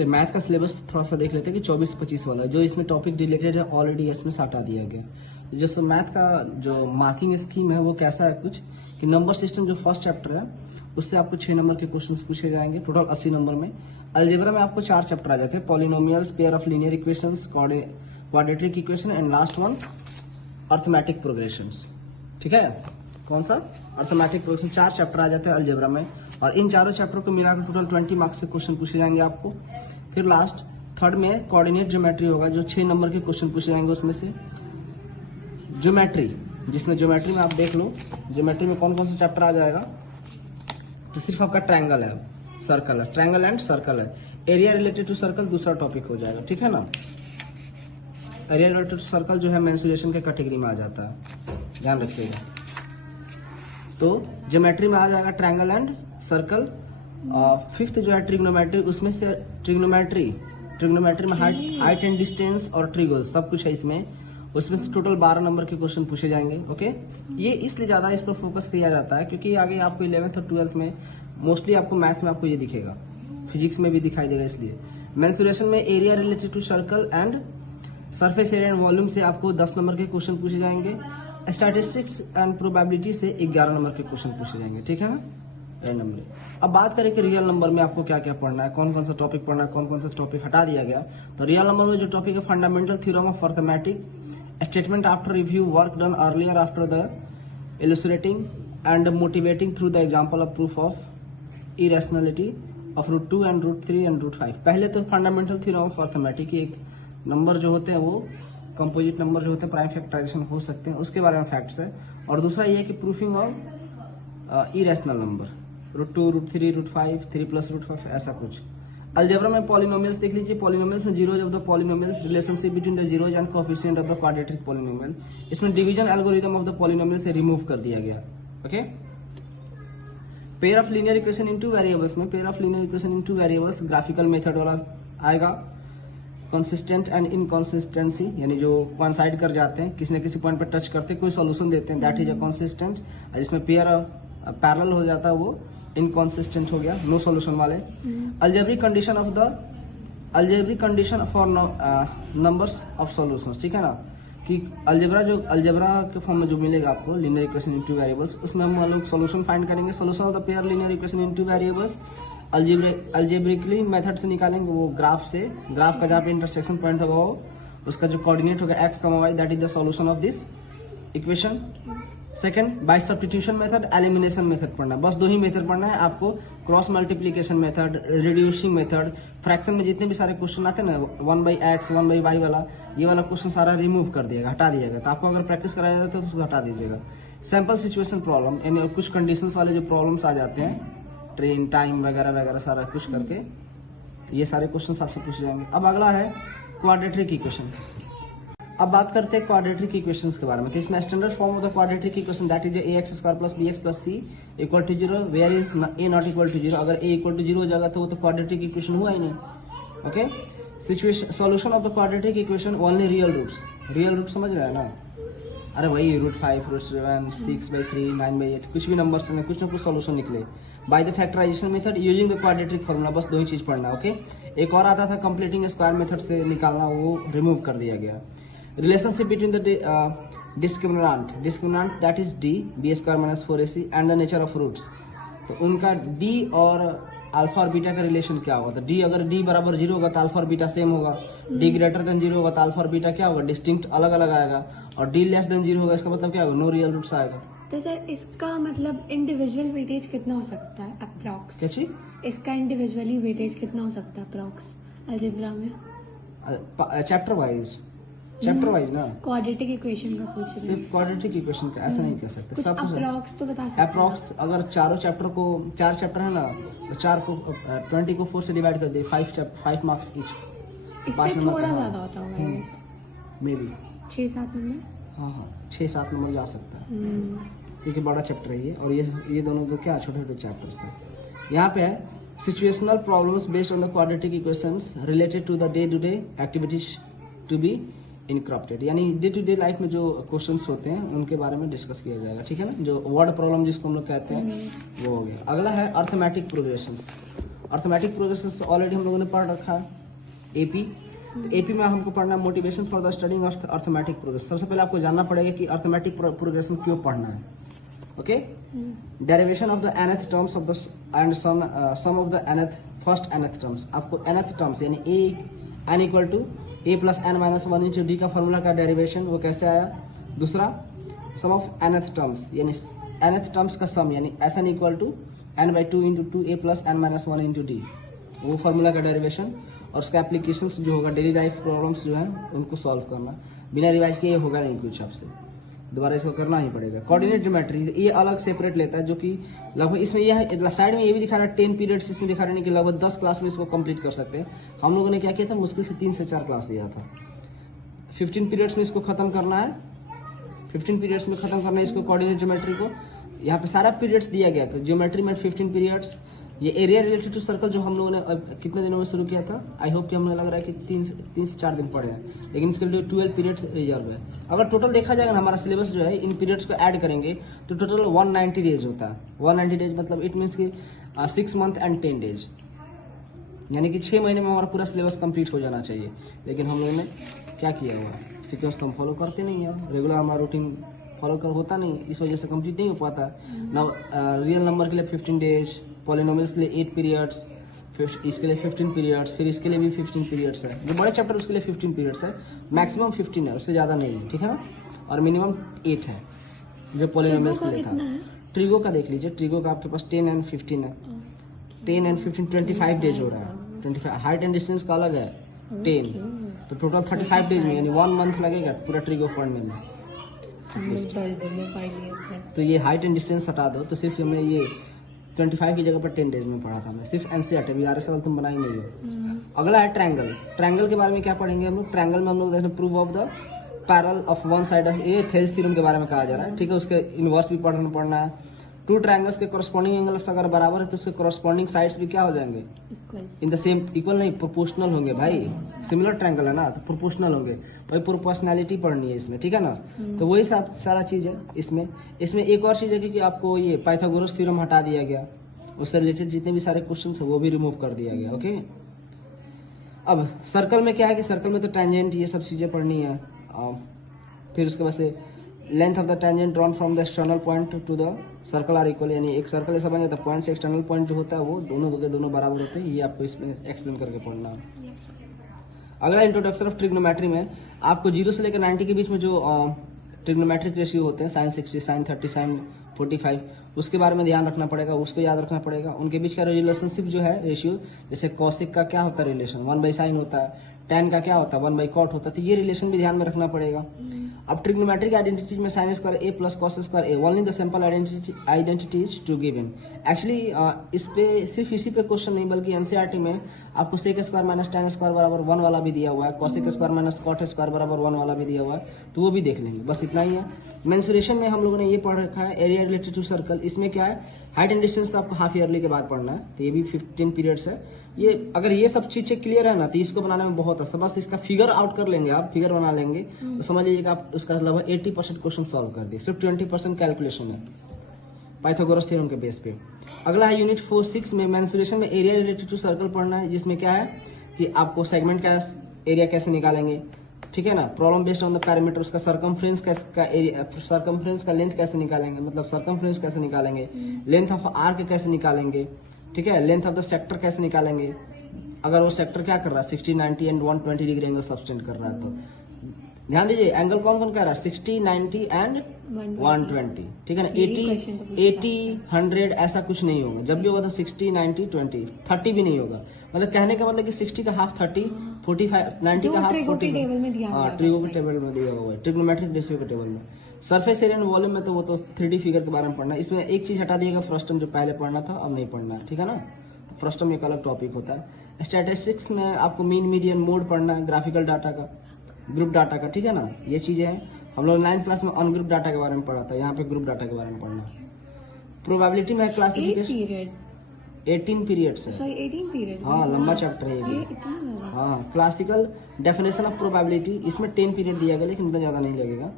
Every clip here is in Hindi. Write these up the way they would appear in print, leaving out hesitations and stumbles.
चलिए मैथ का सिलेबस थोड़ा सा देख लेते हैं कि 24-25 वाला जो इसमें टॉपिक रिलेटेड है ऑलरेडी इसमें हटा दिया गया। तो जैसे मैथ का जो मार्किंग स्कीम है वो कैसा है कुछ कि नंबर सिस्टम जो फर्स्ट चैप्टर है उससे आपको 6 नंबर के क्वेश्चन पूछे जाएंगे टोटल 80 नंबर में। अलजेब्रा में आपको 4 चैप्टर आ जाते हैं, polynomials, pair of linear equations, quadratic equation and last one arithmetic progressions. ठीक है, कौन सा अर्थमेटिक प्रोग्रेशन, 4 चैप्टर आ जाते हैं अलजेब्रा में और इन चारों चैप्टर को मिलाकर टोटल 20 मार्क्स के क्वेश्चन पूछे जाएंगे आपको। फिर लास्ट थर्ड में कोऑर्डिनेट ज्योमेट्री होगा जो 6 नंबर के क्वेश्चन पूछे जाएंगे। उसमें से ज्योमेट्री, जिसमें ज्योमेट्री में आप देख लो ज्योमेट्री में कौन कौन सा चैप्टर आ जाएगा। तो सिर्फ आपका ट्रायंगल है, सर्कल है, ट्रायंगल एंड सर्कल है। एरिया रिलेटेड टू सर्कल दूसरा टॉपिक हो जाएगा, ठीक है ना। एरिया रिलेटेड टू सर्कल जो है मेंसुरेशन के कैटेगरी में आ जाता है, ध्यान रखिएगा। तो ज्योमेट्री में आ जाएगा ट्रायंगल एंड सर्कल। फिफ्थ जो है ट्रिग्नोमेट्री, उसमें से ट्रिग्नोमेट्री में हाइट एंड डिस्टेंस और ट्रिगोल सब कुछ है इसमें। उसमें से टोटल 12 नंबर के क्वेश्चन पूछे जाएंगे। ओके, ये इसलिए ज्यादा इस पर फोकस किया जाता है क्योंकि आगे आपको 11th और 12th में मोस्टली आपको मैथ में आपको ये दिखेगा, फिजिक्स में भी दिखाई देगा। इसलिए मेंसुरेशन में area related to circle and surface area and volume से आपको 10 नंबर के क्वेश्चन पूछे जाएंगे। स्टैटिस्टिक्स एंड प्रोबेबिलिटी से 11 नंबर के क्वेश्चन पूछे जाएंगे, ठीक है ना, रैंडमली। अब बात करें कि रियल नंबर में आपको क्या क्या पढ़ना है, कौन कौन सा टॉपिक पढ़ना है, कौन कौन सा टॉपिक हटा दिया गया। तो रियल नंबर में जो टॉपिक है fundamental theorem of arithmetic, statement after review, work done earlier after the illustrating and motivating through the example of proof of irrationality of √2 and √3 and √5। पहले तो फंडामेंटल थ्योरम ऑफ अर्थमेटिक, एक नंबर जो होते हैं वो कंपोजिट नंबर जो होते हैं प्राइम फैक्टराइजेशन हो सकते हैं, उसके बारे में फैक्ट्स है। और दूसरा ये कि प्रूफिंग ऑफ इरेशनल नंबर √2, √3, √5, 3 + √5 ऐसा कुछ। अलजेब्रा में पॉलिनोमियल्स देख लीजिए, पॉलिनोमियल्स में zeros of the polynomials, relationship between the zeros and coefficient of the quadratic polynomial. इसमें division algorithm of the polynomial से रिमूव कर दिया गया। Okay, pair of linear equation in two variables में pair of linear equation in two variables graphical method वाला आएगा। कंसिस्टेंट एंड इनकंसिस्टेंसी, यानी जो कॉन्साइड कर जाते हैं, किसी न किसी पॉइंट पर टच करते कोई सॉल्यूशन देते हैं, दैट इज अ कंसिस्टेंट। जिसमें पेयर पैरेलल हो जाता है वो इनकंसिस्टेंट हो गया, नो सॉल्यूशन वाले। Algebraic condition for numbers of solutions, ठीक है ना, कि अलजेब्रा के फॉर्म में जो मिलेगा आपको लीनियर इक्वेशन इनटू वेरिएबल्स, उसमें हम लोग सॉल्यूशन फाइंड करेंगे। Solution of the pair linear equation in two variables algebraically method से निकालेंगे, वो ग्राफ से, ग्राफ का जहाँ पे इंटरसेक्शन पॉइंट होगा वो उसका जो कोऑर्डिनेट होगा x, y, that is the solution of this equation. Second, by substitution method, elimination method पढ़ना, बस 2 ही मेथड पढ़ना है आपको। Cross multiplication method, reducing method, fraction में जितने भी सारे क्वेश्चन आते हैं ना 1/x 1/y वाला, ये वाला क्वेश्चन सारा रिमूव कर दिएगा, हटा दिएगा। तो आपको अगर प्रैक्टिस कराया जाता है तो उसको हटा दीजिएगा। सैंपल सिचुएशन प्रॉब्लम, यानी कुछ कंडीशंस वाले जो प्रॉब्लम्स आ जाते हैं, ट्रेन टाइम वगैरह वगैरह सारा कुछ करके ये सारे क्वेश्चन आपसे पूछे जाएंगे। अब अगला है क्वाड्रेटिक इक्वेशन। अब बात करते हैं क्वाड्रेटिक इक्वेशंस के बारे में। तो इसमें standard form of the quadratic equation that is ax² + bx + c = 0, where is a not equal to 0। अगर a = 0 हो जाएगा तो वो तो क्वाड्रेटिक इक्वेशन हुआ ही नहीं। Okay, situation solution of the quadratic equation only real roots, real root समझ रहे हैं ना, अरे वही √5, √7, 6/3, 9/8, कुछ भी नंबर से कुछ ना कुछ सॉल्यूशन निकले by the factorization method using the quadratic formula. बस 2 ही चीज पढ़ना। ओके, एक और आता था कंप्लीटिंग स्क्वायर मेथड से निकालना, वो रिमूव कर दिया गया। Relationship between the discriminant that is d, b² - 4ac and the nature of roots. तो उनका d और अल्फा और बीटा का रिलेशन क्या होगा। तो d अगर d = 0 होगा तो अल्फा और बीटा सेम होगा, d > 0 होगा तो अल्फा और बीटा क्या होगा, डिस्टिंक्ट अलग अलग आएगा, और d < 0 होगा इसका मतलब क्या होगा, नो रियल रूट्स आएगा। तो सर इसका मतलब इंडिविजुअल वेटेज कितना हो सकता है अप्रॉक्स? क्या चीज? इसका इंडिविजुअली वेटेज कितना हो सकता है अप्रॉक्स अलजेब्रा में? चैप्टर वाइज ना, क्वाड्रेटिक इक्वेशन का पूछ रहे हैं। सिर्फ क्वाड्रेटिक इक्वेशन का ऐसा नहीं कह सकते, कुछ सब कुछ अप्रॉक्स तो बता सकते हैं? अप्रॉक्स अगर चारों चैप्टर को, 4 चैप्टर है ना, तो 4 को 20 को 4 से डिवाइड कर दिए, 5 मार्क्स ईच। इससे थोड़ा ज्यादा होता होगा मे बी 6-7 नंबर। हाँ 6-7 नंबर जा सकता है क्योंकि बड़ा चैप्टर है ये, और ये दोनों को क्या छोटे छोटे चैप्टर्स है। यहाँ पे है situational problems based on the quadratic equations related to the day to day activities to be encrypted, यानी डे टू डे लाइफ में जो क्वेश्चंस होते हैं उनके बारे में डिस्कस किया जाएगा, ठीक है ना, जो वर्ड प्रॉब्लम जिसको हम लोग कहते हैं वो हो गया। अगला है arithmetic progressions. Arithmetic progression already हम लोगों ने पढ़ रखा है, एपी। तो एपी में हमको पढ़ना है motivation for the studying of arithmetic progression. सबसे पहले आपको जानना पड़ेगा कि अर्थमेटिक प्रोग्रेशन क्यों पढ़ना है। Okay, derivation of the nth terms of the and sum of the nth first nth terms. आपको nth टर्म्स यानी a n equal to a plus n minus one into d का फॉर्मूला का डेरिवेशन वो कैसे आया। दूसरा, सम ऑफ nth टर्म्स यानी nth टर्म्स का सम यानी S n equal to n by two into two a plus n minus one into d, वो फॉर्मूला का डेरिवेशन और उसका एप्लीकेशंस जो होगा डेली लाइफ प्रॉब्लम्स जो है उनको सॉल्व करना। बिना रिवाइज के ये होगा नहीं कुछ, आपसे दोबारा इसको करना ही पड़ेगा। कोऑर्डिनेट ज्योमेट्री ये अलग सेपरेट लेता है, जो कि लगभग इसमें यह है साइड में ये भी दिखा रहा है 10 पीरियड्स इसमें दिखा रहे हैं कि लगभग 10 क्लास में इसको कंप्लीट कर सकते हैं। हम लोगों ने क्या किया था, मुश्किल से 3 से 4 क्लास लिया था। 15 पीरियड्स में इसको खत्म करना है, 15 पीरियड्स में खत्म करना है इसको कोऑर्डिनेट ज्योमेट्री को। यहाँ पे सारा पीरियड्स दिया गया, ज्योमेट्री में 15 पीरियड्स। ये एरिया रिलेटेड टू सर्कल जो हम लोगों ने कितने दिनों में शुरू किया था, आई होप कि हमें लग रहा है कि 3 से 4 दिन पड़े हैं, लेकिन इसके लिए 12 पीरियड्स रिजर्व है। अगर टोटल देखा जाएगा ना हमारा सिलेबस जो है, इन पीरियड्स को ऐड करेंगे तो टोटल 190 डेज होता है। 190 डेज मतलब इट मीन्स कि 6 मंथ एंड 10 डेज, यानी कि 6 महीने में हमारा पूरा सिलेबस कंप्लीट हो जाना चाहिए। लेकिन हम लोगों ने क्या किया हुआ, सीक्वेंस तो हम फॉलो करते नहीं है, रेगुलर हमारा रूटीन फॉलो कर होता नहीं, इस वजह से कंप्लीट नहीं हो पाता। ना रियल नंबर के लिए 15 डेज, पॉलिनोमियल्स के लिए 8 पीरियड्स, इसके लिए 15 पीरियड्स, फिर इसके लिए भी 15 पीरियड्स है। जो बड़े चैप्टर उसके लिए 15 पीरियड्स है, मैक्सिमम 15 है, उससे ज्यादा नहीं है, ठीक है ना। और मिनिमम 8 है जो पॉलिनोमियल्स के लिए था। ट्रिगो का देख लीजिए, ट्रिगो का आपके पास 10 एंड 15 है। 10 एंड 15 25 डेज हो रहा है। 25 हाइट एंड डिस्टेंस का अलग है 10, तो टोटल 35 डेज में यानी 1 मंथ लगेगा पूरा ट्रिगो पढ़ने में। तो ये हाइट एंड डिस्टेंस हटा दो, तो सिर्फ हमें ये 25 की जगह पर 10 डेज में पढ़ा था मैं, सिर्फ एनसीईआरटी बीआरएस वाला तुम बनाई नहीं हो। अगला है ट्रायंगल। ट्रायंगल के बारे में क्या पढ़ेंगे हम लोग। ट्रायंगल में हम लोग देखें proof of the parallel of one side, ये थेल्स थ्योरम के बारे में कहा जा रहा है, ठीक है। उसके इनवर्स भी पढ़ना है। 2 ट्रायंगल्स के कॉरस्पॉन्डिंग एंगल्स अगर बराबर है तो उसके कॉरस्पॉन्डिंग साइड्स भी क्या हो जाएंगे, इन द सेम, इक्वल नहीं प्रोपोर्शनल होंगे भाई। सिमिलर ट्रायंगल है ना तो प्रोपोर्शनल होंगे भाई, प्रोपोर्शनैलिटी पढ़नी है इसमें, ठीक है ना। तो वही सारा चीज है इसमें। एक और चीज है कि आपको ये पाइथागोरस थ्योरम हटा दिया गया, उससे रिलेटेड जितने भी सारे क्वेश्चन है वो भी रिमूव कर दिया गया। ओके, अब सर्कल में क्या है कि सर्कल में तो टेंजेंट ये सब चीजें पढ़नी है। फिर उसके बाद से length of the tangent drawn from the external point to the circle are equal, यानी एक सर्कल ऐसा बन जाता है पॉइंट से एक्सटर्नल पॉइंट जो होता है वो दोनों बराबर होते हैं। ये आपको इसमें एक्सप्लेन करके पढ़ना है। अगला इंट्रोडक्शन ऑफ ट्रिग्नोमेट्री में आपको 0 से लेकर 90 के बीच में जो ट्रिग्नोमेट्रिक रेशियो होते हैं, sin 60, sin 30, sin 45, उसके बारे में ध्यान रखना पड़ेगा, उसको याद रखना पड़ेगा। उनके बीच का रिलेशनशिप जो है रेशियो, जैसे कॉसिक का क्या होता है रिलेशन, 1/sin होता है, tan का क्या होता है 1/cot होता है, तो ये रिलेशन भी ध्यान में रखना पड़ेगा। अब ट्रिग्नोमेट्रिक आइडेंटिटी में sin square a plus cos square a, only the simple identities to given. Actually इस पे सिर्फ इसी पे क्वेश्चन नहीं बल्कि एनसीईआरटी में आपको sec square minus tan square बराबर 1 वाला भी दिया हुआ है, cosec square minus cot square बराबर 1 वाला भी दिया हुआ है, तो वो भी देख लेंगे। बस इतना ही है। मेंसुरेशन में हम लोगों ने ये पढ़ रखा है एरिया रिलेटेड टू सर्कल। इसमें क्या है, हाइट एंड डिस्टेंस तो आपको हाफ ईयरली के बाद पढ़ना है, तो ये भी 15 पीरियड्स है। ये अगर ये सब चीजें क्लियर है ना तो इसको बनाने में बहुत आसान, बस इसका फिगर आउट कर लेंगे, आप फिगर बना लेंगे तो समझ लीजिए आप उसका लगभग 80% क्वेश्चन सॉल्व कर दिए। सिर्फ 20% कैलकुलेशन है पाइथागोरस थ्योरम के बेस पे। अगला है यूनिट 4.6 में मेंसुरेशन में एरिया रिलेटेड टू सर्कल पढ़ना है, जिसमें क्या है कि आपको सेगमेंट का एरिया कैसे निकालेंगे, ठीक है ना। Problem based on the parameter, उसका सर्कमफ्रेंस का एरिया, सर्कमफ्रेंस का लेंथ कैसे निकालेंगे, मतलब सर्कमफ्रेंस कैसे निकालेंगे, लेंथ ऑफ आर्क कैसे निकालेंगे, ठीक है, लेंथ ऑफ द सेक्टर कैसे निकालेंगे। अगर वो सेक्टर क्या कर रहा है 60, 90 एंड 120 डिग्री एंगल सब्सटेंड कर रहा है, तो ध्यान दीजिए एंगल कौन कौन कर रहा है 60, 90 एंड 120, ठीक है ना। 80, 100 ऐसा कुछ नहीं होगा, जब भी होगा तो 60, 90, 20, 30 भी नहीं होगा। मतलब कहने का मतलब कि 60 का हाफ 30, 45, 90 का हाफ 40। हाँ, ट्रिगो के टेबल में दिया हुआ है, ट्रिग्नोमेट्रिक रेशियो के टेबल में। सरफेस एरिया एंड वॉल्यूम में तो वो तो 3D फिगर के बारे में पढ़ना है। इसमें एक चीज हटा दिएगा, फ्रस्टम जो पहले पढ़ना था अब नहीं पढ़ना है, ठीक है ना। फ्रस्टम एक अलग टॉपिक होता है। स्टैटिस्टिक्स में आपको मीन मीडियन मोड पढ़ना है, ग्राफिकल डाटा का, ग्रुप डाटा का, ठीक है ना। ये चीजें हैं। हम लोग 9th क्लास में अनग्रुप डाटा के बारे में पढ़ा था, यहाँ पे ग्रुप डाटा के बारे में पढ़ना। प्रोबेबिलिटी में क्लासिफिकेशन 18 पीरियड्स है, 18 पीरियड। हाँ, लंबा चैप्टर है ये भी। हाँ, क्लासिकल डेफिनेशन ऑफ प्रोबेबिलिटी, इसमें 10 पीरियड दिया गया लेकिन इतना ज्यादा नहीं लगेगा।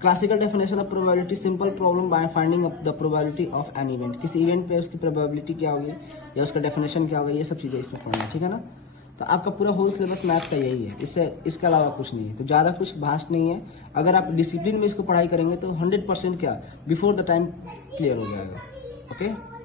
Classical definition of probability, simple problem by finding the probability of an event, किसी इवेंट पे उसकी प्रोबेबिलिटी क्या होगी या उसका डेफिनेशन क्या होगा, ये सब चीजें इसमें पढ़ना, ठीक है ना। तो आपका पूरा होल सिलेबस मैथ का यही है, इसके अलावा कुछ नहीं है, तो ज़्यादा कुछ भाष नहीं है। अगर आप डिसिप्लिन में इसको पढ़ाई करेंगे तो 100% क्या बिफोर द टाइम क्लियर हो जाएगा। ओके।